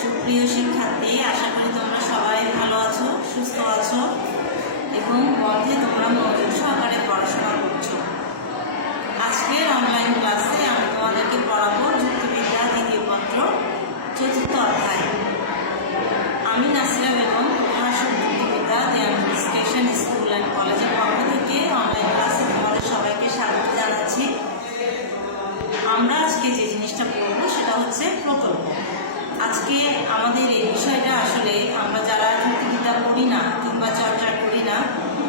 সুপ্রিয় শিক্ষার্থী, আশা করি তোমরা সবাই ভালো আছো, সুস্থ আছো এবং বন্ধে তোমরা মনোযোগ সহকারে পড়াশোনা করছো। আজকের অনলাইন ক্লাসে আমি তোমাদেরকে পড়াবো যুক্তিবিদ্যা দ্বিতীয় পত্র চতুর্থ অধ্যায়। আমি নাসিরা বেগম, প্রভাষক যুক্তিবিদ্যা দেয়ানপুর স্টেশন স্কুল অ্যান্ড কলেজের পক্ষ থেকে অনলাইন ক্লাসে তোমাদের সবাইকে স্বাগত জানাচ্ছি। আমরা আজকে যে জিনিসটা পড়বো সেটা হচ্ছে প্রকল্প। আজকে আমাদের এই বিষয়টা আসলে আমরা যারা যুক্তিবিদ্যা পড়ি না কিংবা চর্চা করি না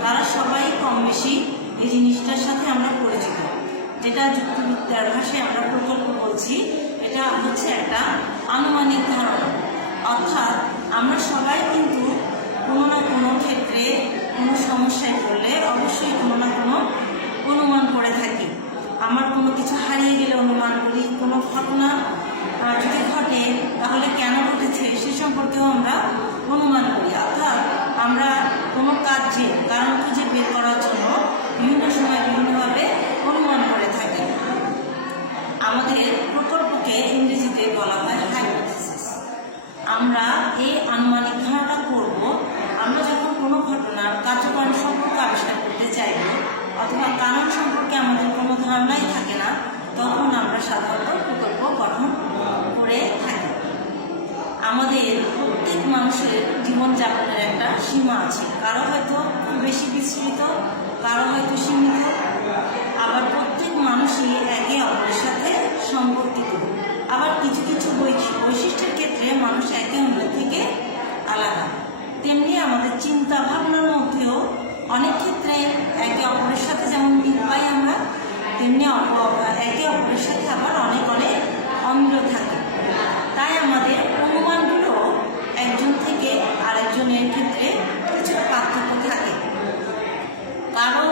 তারা সবাই কম বেশি এই জিনিসটার সাথে আমরা পরিচিত। যেটা যুক্তিবিদ্যার ভাষায় আমরা প্রকল্প বলছি, এটা হচ্ছে একটা আনুমানিক ধারণা। অর্থাৎ আমরা সবাই কিন্তু কোনো না কোনো ক্ষেত্রে কোনো সমস্যায় পড়লে অবশ্যই কোনো না কোনো অনুমান করে থাকি। আমার কোনো কিছু হারিয়ে গেলে অনুমান করি, কোনো ঘটনা যদি ঘটে তাহলে কেন ঘটেছে সে সম্পর্কেও আমরা অনুমান করি। অর্থাৎ আমরা কোনো কার্যের কারণ খুঁজে বের করার জন্য বিভিন্ন সময় বিভিন্নভাবে অনুমান করে থাকি। আমাদের প্রকল্পকে ইংরেজিতে বলা হয় হাইপোথিসিস। আমরা এই আনুমানিক ধারণাটা করব আমরা যখন কোনো ঘটনার কার্যকারণ সম্পর্কে আবিষ্কার করতে চাইব অথবা কারণ সম্পর্কে আমাদের কোনো ধারণাই থাকে না, তখন আমরা সাধারণত প্রকল্প গঠন করে থাকি। আমাদের প্রত্যেক মানুষের জীবনযাপনের একটা সীমা আছে, কারো হয়তো খুব বেশি বিস্তৃত, কারো হয়তো সীমিত, আবার প্রত্যেক মানুষই একে অপরের সাথে সম্পর্কিত। আবার কিছু কিছু বৈশিষ্ট্যের ক্ষেত্রে মানুষ একে অন্যের থেকে আলাদা। তেমনি আমাদের চিন্তা ভাবনার মধ্যেও অনেক ক্ষেত্রে একে অপরের সাথে যেমন মিল পাই আমরা, তেমনি একে অপরের সাথে আবার অনেক অনেক অমিল থাকে। তাই আমাদের অনুমানগুলো একজন থেকে আরেকজনের ক্ষেত্রে কিছু পার্থক্য থাকে। কারো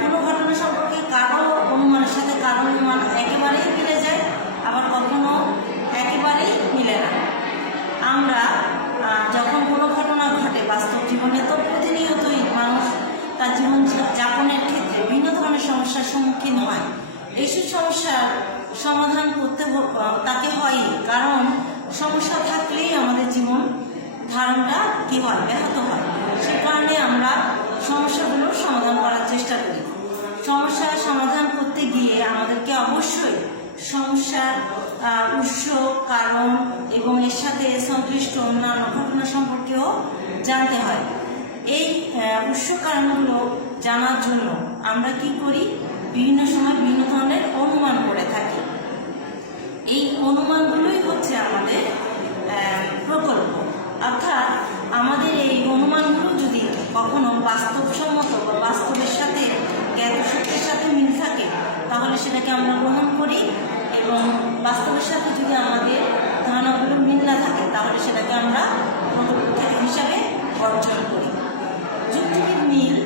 কোনো ঘটনা সম্পর্কে কারো অনুমানের সাথে কারো অনুমান একেবারেই মিলে যায়, আবার কখনো একেবারেই মিলে না। আমরা যখন কোনো ঘটনা ঘটে বাস্তব জীবনে, তো প্রতিনিয়তই মানুষ তার জীবন যাপনের ক্ষেত্রে ভিন্ন ধরনের সমস্যার সম্মুখীন হয়। এইসব সমস্যার সমাধান করতে তাকে হয়, কারণ সমস্যা থাকলেই আমাদের জীবন ধারণটা কি হয়, ব্যাহত হয়। সে কারণে আমরা সমস্যাগুলোর সমাধান করার চেষ্টা করি। সমস্যার সমাধান করতে গিয়ে আমাদেরকে অবশ্যই সমস্যার উৎস, কারণ এবং এর সাথে সংশ্লিষ্ট অন্যান্য ঘটনা সম্পর্কেও জানতে হয়। এই উৎস কারণগুলো জানার জন্য আমরা কি করি, বিভিন্ন সময় বিভিন্ন ধরনের অনুমান করে থাকি। এই অনুমানগুলোই হচ্ছে আমাদের প্রকল্প। অর্থাৎ আমাদের এই অনুমানগুলো যদি কখনো বাস্তবসম্মত বা বাস্তবের সাথে জ্ঞাত সত্যের সাথে মিল থাকে তাহলে সেটাকে আমরা গ্রহণ করি, এবং বাস্তবের সাথে যদি আমাদের ধারণাগুলো মিল না থাকে তাহলে সেটাকে আমরা প্রকল্প হিসাবে অর্জন করি। যুক্তিবিদ মিল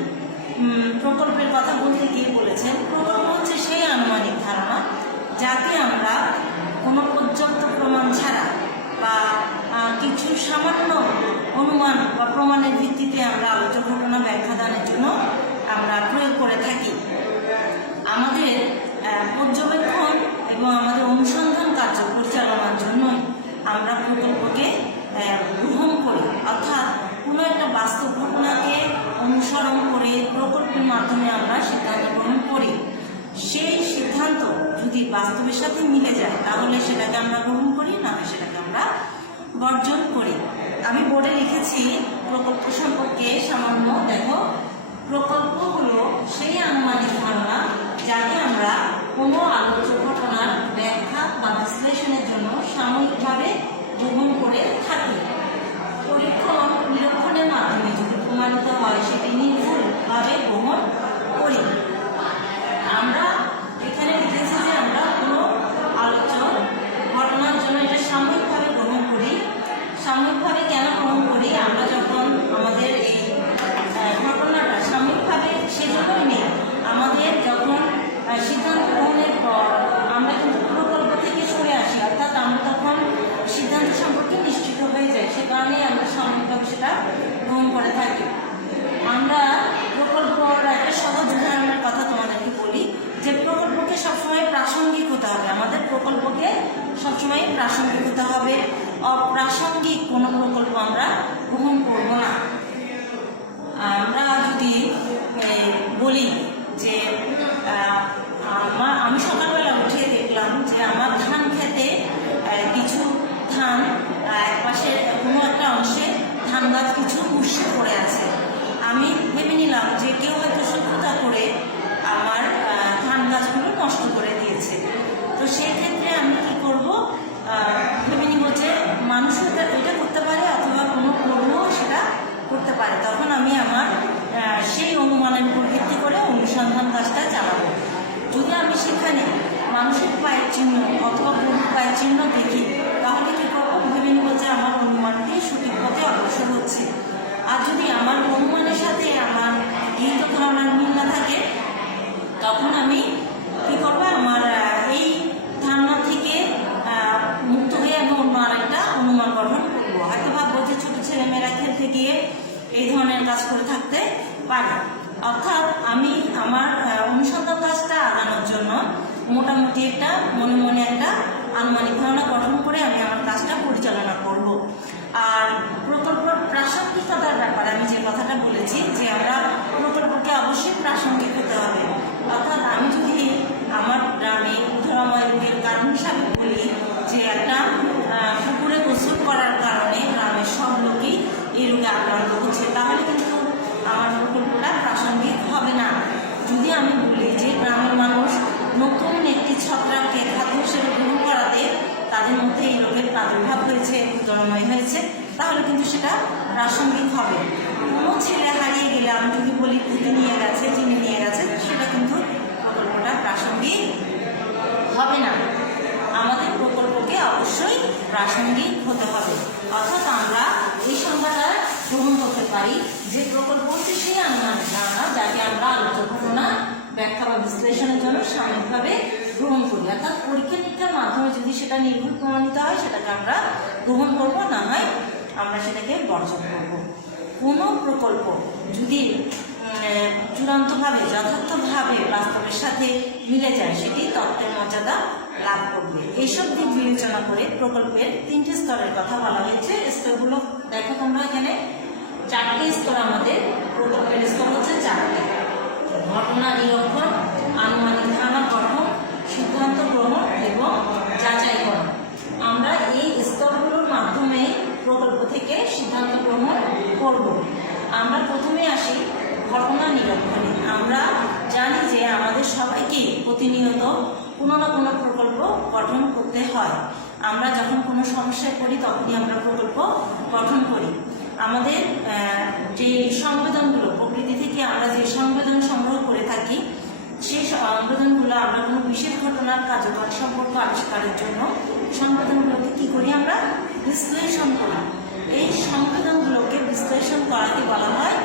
প্রকল্পের কথা বলতে গিয়ে বলেছেন, প্রকল্প হচ্ছে সেই আনুমানিক ধারণা যাতে আমরা কোনো পর্যাপ্ত প্রমাণ ছাড়া বা কিছু সামান্য অনুমান বা প্রমাণের ভিত্তিতে আমরা আলোচ্য ঘটনা ব্যাখ্যা দানের জন্য আমরা প্রয়োগ করে থাকি। আমাদের পর্যবেক্ষণ এবং আমাদের অনুসন্ধান কার্য পরিচালনার জন্যই আমরা প্রকল্পকে গ্রহণ করি। অর্থাৎ কোনো একটা বাস্তব ঘটনাকে অনুসরণ করে প্রকল্পের মাধ্যমে আমরা সিদ্ধান্ত গ্রহণ করি। সেই সিদ্ধান্ত যদি বাস্তবের সাথে মিলে যায় তাহলে সেটাকে আমরা গ্রহণ করি, না সেটাকে আমরা বর্জন করি। আমি বোর্ডে লিখেছি প্রকল্প সম্পর্কে সামান্য। দেখো, প্রকল্প হলো সেই আনুমানিক ধারণা যাকে আমরা কোনো আলোচ্য ঘটনার ব্যাখ্যা বা বিশ্লেষণের জন্য সাময়িকভাবে গ্রহণ করে থাকি। পরীক্ষণ নিরীক্ষণের মাধ্যমে যদি প্রমাণিত হয় সেটি নির্ভুলভাবে গ্রহণ করি। আমরা এখানে লিখেছি যে আমরা কোনো আলোচ্য ঘটনার জন্য এটা সাময়িকভাবে গ্রহণ করি। সাময়িকভাবে কেন গ্রহণ করি? আমরা যখন আমাদের এই ঘটনাটা সাময়িকভাবে সেজন্যই নেই, আমাদের যখন সিদ্ধান্ত গ্রহণের পর আমরা কিন্তু প্রকল্প থেকে সরে আসি, অর্থাৎ আমরা তখন সিদ্ধান্ত সম্পর্কে নিশ্চিত হয়ে যাই। সে কারণেই আমরা সাময়িকভাবে সেটা গ্রহণ করে থাকি। আমরা প্রকল্পর একটা সহজ উদাহরণের কথা তোমাদেরকে বলি, যে প্রকল্পকে সবসময় প্রাসঙ্গিক হতে হবে। আমাদের প্রকল্পকে সবসময় প্রাসঙ্গিক হতে হবে, অপ্রাসঙ্গিক কোনো প্রকল্প আমরা গ্রহণ করব না। আমরা যদি বলি যে আমি সকালবেলা উঠে দেখলাম যে আমার ধান খেতে কিছু ধান একপাশে কোনো একটা অংশে ধান গাছ কিছু উৎসে পড়ে আছে, আমি ভেবে নিলাম যে কেউ হয়তো শত্রুতা করে আমার ধান গাছগুলো নষ্ট করে দিয়েছে। তো সেই ক্ষেত্রে আমি কি করব, ভেবে নিব যে মানুষ এটা করতে পারে অথবা কোনো কর্মও সেটা করতে পারে। তখন আমি আমার সেই অনুমানের উপর ভিত্তি করে অনুসন্ধান কাজটা চালাবো। যদি আমি সেখানে মানুষের পায়ের চিহ্ন অথবা গরুর পায়ের চিহ্ন দেখি, তাহলে কি করবো, ভেবে নিব যে আমার অনুমানটি সঠিক পথে অগ্রসর হচ্ছে। আর যদি আমার অনুমানের সাথে আমার গৃহীত ধারণার মিল না থাকে, তখন আমি কি করবো, আমার এই ধারণা থেকে মুক্ত হয়ে আমি অন্য আরেকটা অনুমান গঠন করবো। হয়তো ভাববো যে ছোট ছেলেমেয়েরা খেলতে গিয়ে এই ধরনের কাজ করে থাকতে পারে। অর্থাৎ আমি আমার অনুসন্ধান কাজটা আগানোর জন্য মোটামুটি একটা মনে মনে একটা আনুমানিক ধারণা গঠন করে আমি আমার কাজটা পরিচালনা করব। আর প্রকল্পের প্রাসঙ্গিকতার ব্যাপারে আমি যে কথাটা বলেছি যে আমরা প্রকল্পকে অবশ্যই প্রাসঙ্গিক হতে হবে। অর্থাৎ আমি যদি আমার গ্রামে উদাহরণময় রোগের কারণ হিসাবে বলি যে একটা পুকুরে গোসল করার কারণে গ্রামের সব লোকই এই রোগে আক্রান্ত হচ্ছে, তাহলে কিন্তু আমার প্রকল্পটা প্রাসঙ্গিক হবে না। যদি আমি বলি যে গ্রামের মানুষ নতুন একটি ছত্রাককে খাদ্য হিসেবে গ্রহণ করাতে তাদের মধ্যে এই রোগের প্রাদুর্ভাব হয়েছে, জন্ময় হয়েছে, তাহলে কিন্তু সেটা প্রাসঙ্গিক হবে। কোনো ছেলে হারিয়ে গেলে আমি যদি বলি পুঁতে নিয়ে গেছে, চিনি নিয়ে গেছে, সেটা কিন্তু প্রকল্পটা প্রাসঙ্গিক হবে না। আমাদের প্রকল্পকে অবশ্যই প্রাসঙ্গিক হতে হবে। অর্থাৎ আমরা এই সংজ্ঞাটা গ্রহণ করতে পারি যে প্রকল্প হচ্ছে সেই আনুমানিক ধারণা যাকে আমরা আলোচনা ঘটনা ব্যাখ্যা বা বিশ্লেষণের জন্য সাময়িকভাবে গ্রহণ করি। অর্থাৎ পরীক্ষা নিরীক্ষার মাধ্যমে যদি সেটা নির্ভুল প্রমাণিত হয় সেটাকে আমরা গ্রহণ করব, না হয় আমরা সেটাকে বর্জন করব। কোনো প্রকল্প যদি চূড়ান্তভাবে যথার্থভাবে বাস্তবের সাথে মিলে যায় সেটি তত্ত্বের মর্যাদা লাভ করবে। এইসব দিক বিবেচনা করে প্রকল্পের 3টে স্তরের কথা বলা হয়েছে। স্তরগুলো দেখো তোমরা, এখানে 4টে স্তর আমাদের প্রকল্পের স্তর হচ্ছে 4টে: ঘটনা নিরীক্ষণ, আনুমানিক ধারণা গঠন, সিদ্ধান্ত গ্রহণ এবং যাচাইকরণ। আমরা এই স্তরগুলোর মাধ্যমে প্রকল্প থেকে সিদ্ধান্ত গ্রহণ করব। আমরা প্রথমে আসি ঘটনা নিরীক্ষণে। আমরা জানি যে আমাদের সবাইকে প্রতিনিয়ত কোনো না কোনো প্রকল্প গঠন করতে হয়। আমরা যখন কোনো সমস্যায় পড়ি তখনই আমরা প্রকল্প গঠন করি। আমাদের যে সংবেদনগুলো, প্রকৃতি থেকে আমরা যে সংবেদন সংগ্রহ করে থাকি, সেই সংবেদনগুলো আমরা কোনো বিশেষ ঘটনার কার্যকর সম্পর্ক আবিষ্কারের জন্য সংবেদনগুলোকে কী করি, আমরা বিশ্লেষণ করি। এই সংবেদনগুলোকে বিশ্লেষণ করাকে বলা হয়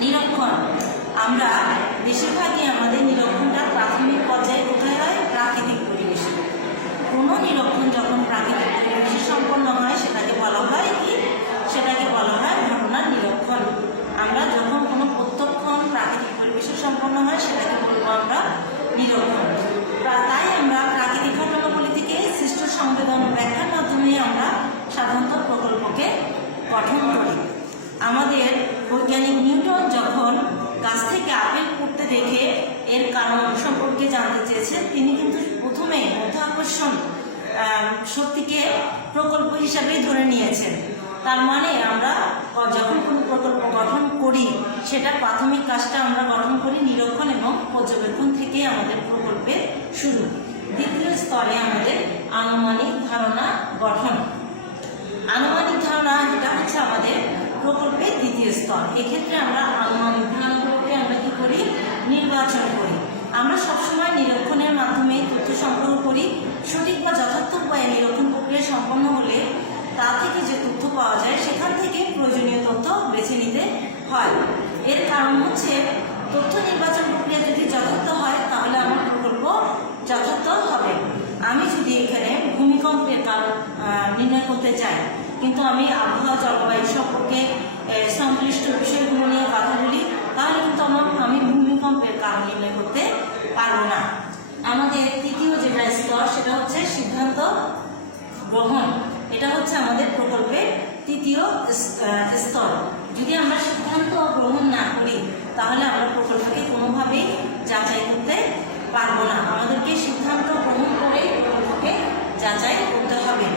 নিরীক্ষণ। আমরা বেশিরভাগই আমাদের নিরীক্ষণটা প্রাথমিক পর্যায়ে কোথায় হয়, প্রাকৃতিক পরিবেশে। কোনো নিরীক্ষণ যখন প্রাকৃতিক পরিবেশে সম্পন্ন হয় সেটাকে বলা হয় কি, সেটাকে বলা হয় ঘটনার নিরীক্ষণ। আমরা যখন কোনো প্রত্যক্ষণ প্রাকৃতিক পরিবেশে সম্পন্ন হয় সেটাকে বলবো আমরা নিরীক্ষণ। তাই আমরা প্রাকৃতিক ঘটনাবলী থেকে সৃষ্ট সংবেদন ব্যাখ্যার মাধ্যমে আমরা সাধারণত প্রকল্পকে গঠন করি। আমাদের বৈজ্ঞানিক নিউটন যখন গাছ থেকে আপেল পড়তে দেখে এর কারণ সম্পর্কে জানতে চেয়েছেন, তিনি কিন্তু প্রথমে মাধ্যাকর্ষণ শক্তিকে প্রকল্প হিসাবেই ধরে নিয়েছেন। তার মানে আমরা যখন কোনো প্রকল্প গঠন করি সেটা প্রাথমিক কাজটা আমরা গঠন করি নিরীক্ষণ এবং পর্যবেক্ষণ থেকে আমাদের প্রকল্পের শুরু। দ্বিতীয় স্তরে আমাদের আনুমানিক ধারণা গঠন। আনুমানিক ধারণা এটা হচ্ছে আমাদের প্রকল্পের দ্বিতীয় স্তর। এক্ষেত্রে আমরা আনুমানিক ধারণাগুলোকে আমরা কি করি, নির্বাচন করি। আমরা সবসময় নিরীক্ষণের মাধ্যমে তথ্য সংগ্রহ করি। সঠিক বা যথার্থ উপায়ে নিরীক্ষণ প্রক্রিয়া সম্পন্ন হলে তা থেকে যে তথ্য পাওয়া যায় সেখান থেকে প্রয়োজনীয় তথ্য বেছে নিতে হয়। এর কারণ হচ্ছে তথ্য নির্বাচন প্রক্রিয়া যদি যথার্থ হয় তাহলে আমার প্রকল্প যথার্থ হবে। আমি যদি এখানে ভূমিকম্পের কারণ নির্ণয় করতে চাই, কিন্তু আমি আবহাওয়া জলবায়ু সম্পর্কে সংশ্লিষ্ট বিষয়গুলো নিয়ে কথা বলি, তাহলে কিন্তু আমি ভূমিকম্পের কারণ নির্ণয় করতে পারবো না। আমাদের তৃতীয় যেটা স্তর সেটা হচ্ছে সিদ্ধান্ত গ্রহণ। এটা হচ্ছে আমাদের প্রকল্পের তৃতীয় স্তর। যদি আমরা সিদ্ধান্ত গ্রহণ না করি তাহলে আমরা প্রকল্পকে কোনোভাবেই যাচাই করতে পারবো না। আমাদেরকে সিদ্ধান্ত গ্রহণ করে প্রকল্পকে যাচাই করতে হবে।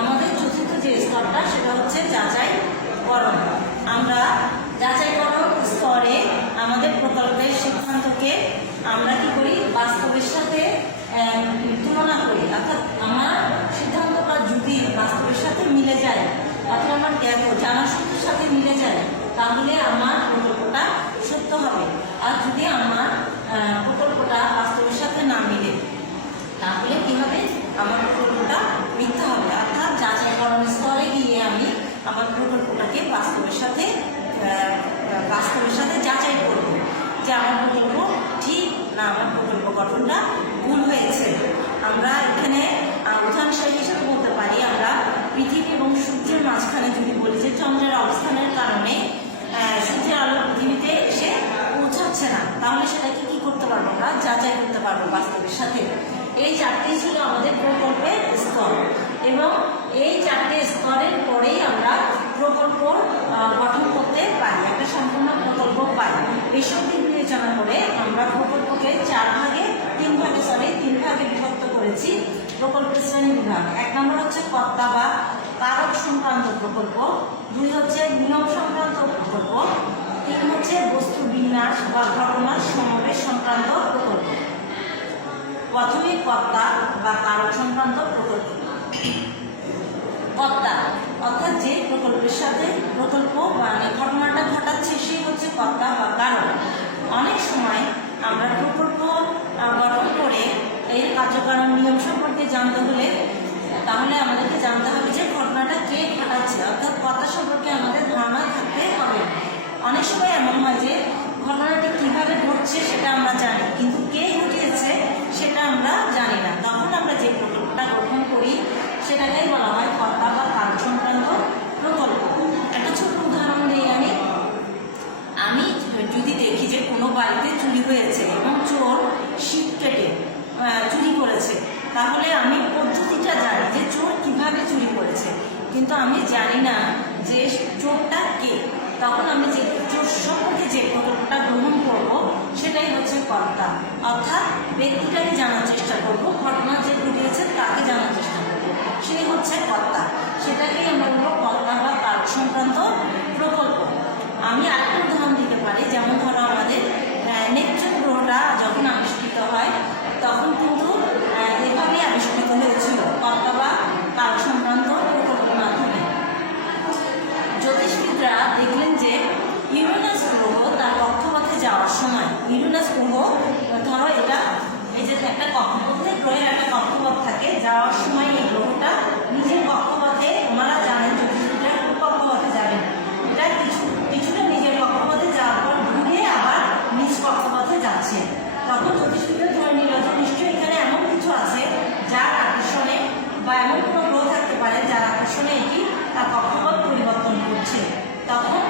আমাদের চতুর্থ যে স্তরটা সেটা হচ্ছে যাচাইকরণ। আমরা যাচাইকরণ স্তরে আমাদের প্রকল্পের সিদ্ধান্তকে আমরা কি করি, বাস্তবের সাথে তুলনা করি। অর্থাৎ আমার সিদ্ধান্তটা যদি বাস্তবের সাথে মিলে যায়, অর্থাৎ আমার জানা শক্তির সাথে মিলে যায়, তাহলে আমার প্রকল্পটা সত্য হবে। আর যদি আমার প্রকল্পটা বাস্তবের সাথে না মিলে তাহলে কি হবে, আমার প্রকল্পটা মিথ্যা হবে। অর্থাৎ যাচাইকরণ স্তরে গিয়ে আমি আমার প্রকল্পটাকে বাস্তবের সাথে যাচাই করব যে আমার প্রকল্প ঠিক না আমার প্রকল্প গঠনটা ভুল হয়েছে। আমরা এখানে উদাহরণ হিসেবে বলতে পারি, আমরা পৃথিবী এবং সূর্যের মাঝখানে যদি বলি যে চন্দ্রের অবস্থানের কারণে সূর্যের আলো পৃথিবীতে এসে পৌঁছাচ্ছে না, তাহলে সেটাকে কি করতে পারবো, আমরা যাচাই করতে পারবো বাস্তবের সাথে। এই চারটেই ছিল আমাদের প্রকল্পের স্তর, এবং এই চারটে স্তরের পরেই আমরা প্রকল্প গঠন করতে পারি, একটা সম্পূর্ণ প্রকল্প পাই। এইসব দিক বিবেচনা করে আমরা প্রকল্পকে তিন ভাগে বিভক্ত করেছি প্রকল্পের শ্রেণী বিভাগ। 1 নম্বর হচ্ছে কর্তা বা কারক সংক্রান্ত প্রকল্প, 2 হচ্ছে নিয়ম সংক্রান্ত প্রকল্প, 3 হচ্ছে বস্তু বিন্যাস বা ঘটনার সমাবেশ সংক্রান্ত প্রকল্প। প্রথমে কর্তা বা কারক সংক্রান্ত প্রকল্প। কর্তা অর্থাৎ যে প্রকল্পের সাথে প্রকল্প মানে ঘটনাটা ঘটাচ্ছে সেই হচ্ছে কর্তা বা কারক। অনেক সময় আমরা প্রকল্প গঠন করে এর কার্যকারণ নিয়ম সম্পর্কে জানতে হলে তাহলে আমাদেরকে জানতে হবে যে ঘটনাটা কে ঘটাচ্ছে, অর্থাৎ কর্তা সম্পর্কে আমাদের ধারণা থাকতে হবে। অনেক সময় এমন হয় যে ঘটনাটি কিভাবে ঘটছে সেটা আমরা জানি, কিন্তু কে ঘটিয়েছে সেটা আমরা জানি না। তখন আমরা যে প্রকল্পটা গঠন করি সেটাকেই বলা হয় কর্তা বা কারক সংক্রান্ত প্রকল্প। একটা ছোট উদাহরণ দিই আমি যদি দেখি যে কোনো বাড়িতে চুরি হয়েছে এবং চোর শিক কেটে চুরি করেছে, তাহলে আমি পদ্ধতিটা জানি যে চোর কিভাবে চুরি করেছে, কিন্তু আমি জানি না যে চোরটা কে। তখন আমি যে চোর সম্পর্কে যে প্রকল্পটা গ্রহণ করবো সেটাই হচ্ছে কর্তা, অর্থাৎ ব্যক্তিটাকে জানার চেষ্টা করব, ঘটনা যে ঘটিয়েছে তাকে জানার চেষ্টা করব, সেই হচ্ছে কর্তা। সেটাকেই আমরা বলবো কর্তা বা কারক সংক্রান্ত প্রকল্প। আমি আরেকটা উদাহরণ দিতে পারি, যেমন ধরো আমাদের নেপচুন গ্রহটা যখন আবিষ্কৃত হয় তখন কিন্তু এভাবেই আবিষ্কৃত হয়েছিল কর্তা বা কারক সংক্রান্ত প্রকল্পের মাধ্যমে। জ্যোতিষবিদরা দেখলেন যে ইউরেনাস গ্রহ তার কক্ষপথে যাওয়ার সময়, ইউরেনাস গ্রহ ধরো এটা এই যে একটা কক্ষপথে গ্রহের একটা কক্ষপথ থাকে, যাওয়ার সময় এই গ্রহটা নিজের কক্ষপথে, ওনারা জানেন জ্যোতিষবিদরা কক্ষপথে যাবেন, এটা কিছুটা নিজের কক্ষপথে যাওয়ার পর ঘুরে আবার নিজ কক্ষপথে যাচ্ছে। তখন জ্যোতিষবিদরা ধরে নিল যে নিশ্চয়ই এখানে এমন কিছু আছে যার আকর্ষণে, বা এমন কোনো গ্রহ থাকতে পারে যার আকর্ষণে এটি তার কক্ষপথ পরিবর্তন করছে। তখন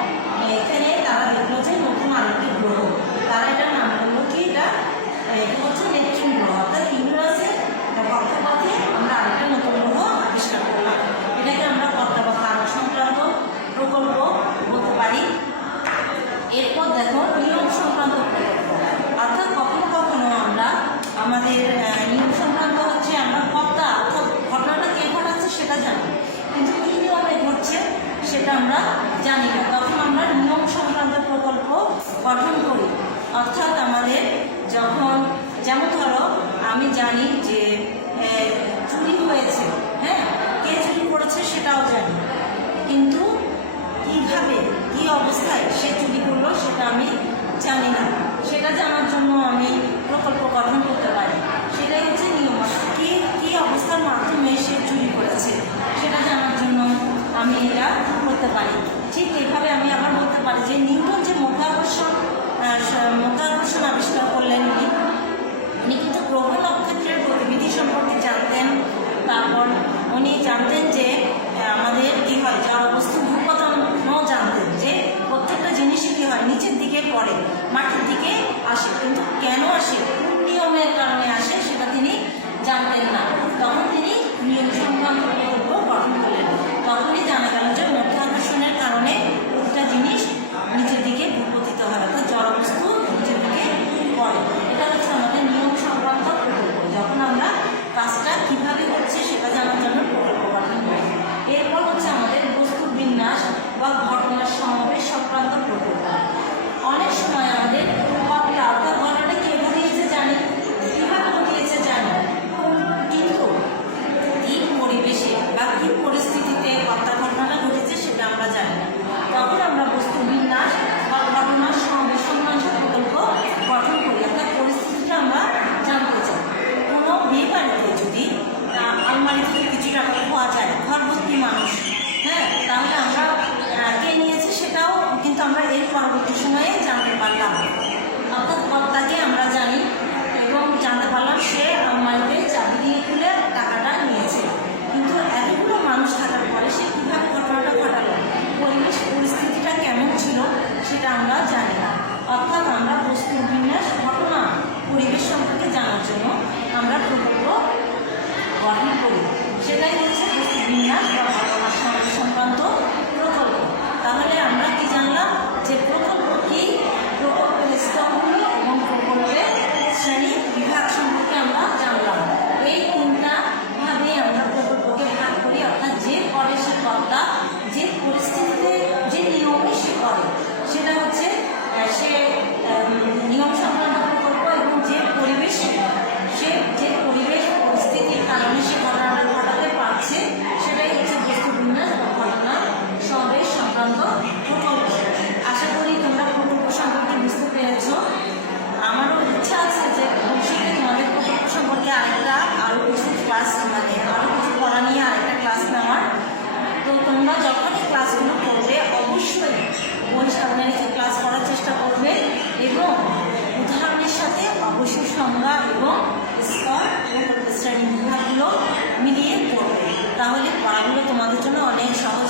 এখানে তারা দেখলো যে নতুন আরেকটি গ্রহ, তারা এটার নাম বললো কি, এটা হচ্ছে নেপচুন গ্রহ, অর্থাৎ ইউরেনাসের কক্ষপথে আমরা আরেকটা নতুন গ্রহ আবিষ্কার করলাম। এটাকে আমরা কর্তা বা কারক সংক্রান্ত প্রকল্প বলতে পারি। এরপর দেখো নিয়ম সংক্রান্ত প্রকল্প, অর্থাৎ কখনো কখনো আমরা আমাদের নিয়ম সংক্রান্ত হচ্ছে আমরা কর্তা, অর্থাৎ ঘটনাটা কে ঘটাচ্ছে সেটা জানি, কিন্তু কী নিয়মে ঘটছে সেটা আমরা জানি না। তখন আমরা নিয়ম সংক্রান্ত প্রকল্প গঠন করি, অর্থাৎ আমাদের যখন, যেমন ধরো আমি জানি যে চুরি হয়েছে, হ্যাঁ, কে চুরি করেছে সেটাও জানি, কিন্তু কীভাবে কী অবস্থায় সে চুরি করলো সেটা আমি জানি না। সেটা জানার জন্য আমি প্রকল্প গঠন করতে পারি, সেটাই হচ্ছে নিয়ম। কী অবস্থার মাধ্যমে সে চুরি করেছে সেটা জানার জন্য আমি এটা করতে পারি। ঠিক এইভাবে আমি আবার বলতে পারি যে নিউটন যে মধ্যাকর্ষণ আবিষ্কার করলেন, উনি কিন্তু গ্রহ নক্ষত্রের গতিবিধি সম্পর্কে জানতেন। তারপর উনি জানতেন যে আমাদের কী হয়, জড় বস্তু ভূপতনও জানতেন, যে প্রত্যেকটা জিনিসই কী হয় নিচের দিকে পড়ে, মাটির দিকে আসে, কিন্তু কেন আসে, কোন নিয়মের কারণে আসে সেটা তিনি জানতেন না। তখন তিনি নিয়ম সংক্রান্ত প্রকল্প গঠন করলেন, তখনই জানা গেল যে মাধ্যাকর্ষণের কারণে একটা জিনিস নিচের দিকে ভূপতিত হয়, অর্থাৎ জড়বস্তু নিচের দিকে পড়ে। এটা হচ্ছে আমাদের নিয়ম সংক্রান্ত প্রকল্প। যখন আমরা কাজটা কিভাবে হচ্ছে সেটা জানার জন্য প্রকল্প গঠন করি। এরপর হচ্ছে আমাদের বস্তুর বিন্যাস বা ঘটনার সমাবেশ সংক্রান্ত প্রকল্প। অনেক সময় আমাদের ঘটনা অর্থাৎ ঘটনাটা কে ঘটিয়েছে জানি, কিভাবে ঘটিয়েছে জানি, কিন্তু কি পরিবেশে বা কি পরিস্থিতিতে ঘটনাটা ঘটেছে সেটা আমরা জানি না। তখন আমরা বস্তুর বিন্যাস বা ঘটনার সমাবেশ সংক্রান্ত প্রকল্প গঠন করি, অর্থাৎ পরিস্থিতিটা আমরা জানতে চাই। কোনো বিয়ে বাড়িতে যদি আলমারি থেকে কিছু টাকা খোয়া যায়, ঘর ভর্তি মানুষ, হ্যাঁ, তাহলে আমরা কে নিয়েছে সেটাও কিন্তু আমরা এর পরবর্তী সময়ে জানতে পারলাম, অর্থাৎ কর্তাকে আমরা জানি এবং জানতে পারলাম সে আলমারিতে চাবি দিয়ে খুলে টাকাটা নিয়েছে। কিন্তু এতগুলো মানুষ থাকার পরে সে কীভাবে ঘটনাটা ঘটালো, পরিবেশ পরিস্থিতিটা কেমন ছিল সেটা আমরা জানি না। অর্থাৎ আমরা বস্তুর বিন্যাস, ঘটনা, পরিবেশ সম্পর্কে জানার জন্য আমরা প্রকল্প গঠন করি, সেটাই হচ্ছে বস্তুর বিন্যাস বা ঘটনার সমাবেশ সংক্রান্ত প্রকল্প। তাহলে আমরা কি জানলাম যে প্রকল্প কি, প্রকল্পের স্তরগুলো এবং প্রকল্পের শ্রেণী বিভাগ সম্পর্কে আমরা জানলাম। এই তিনটা ভাবে আমরা প্রকল্পকে ভাগ করি, অর্থাৎ যে করে সে কর্তা, যে পরিস্থিতিতে যে নিয়মে সে করে সেটা হচ্ছে সে নিয়ম সংক্রান্ত প্রকল্প, এবং যে পরিবেশে সে যে পরিবেশ পরিস্থিতির কারণে সে ঘটনাটা ঘটাতে পারছে সেটাই হচ্ছে বস্তু বিন্যাস বা ঘটনা সমাবেশ সংক্রান্ত প্রকল্প। আশা করি তোমরা প্রকল্প সম্পর্কে বুঝতে পেরেছ। আমারও ইচ্ছা আছে যে ভবিষ্যতে তোমাদের প্রকল্প সম্পর্কে আরও কিছু ক্লাস, মানে আরও কিছু পড়া নিয়ে আরেকটা ক্লাস নেওয়ার। তো তোমরা যখন এই ক্লাসগুলো করবে অবশ্যই বই সামনে রেখে ক্লাস করার চেষ্টা করবে এবং উদাহরণের সাথে অবশ্যই সংজ্ঞা এবং স্তর এবং শ্রেণী বিভাগগুলো মিলিয়ে পড়বে। তাহলে পড়াগুলো তোমাদের জন্য অনেক সহজ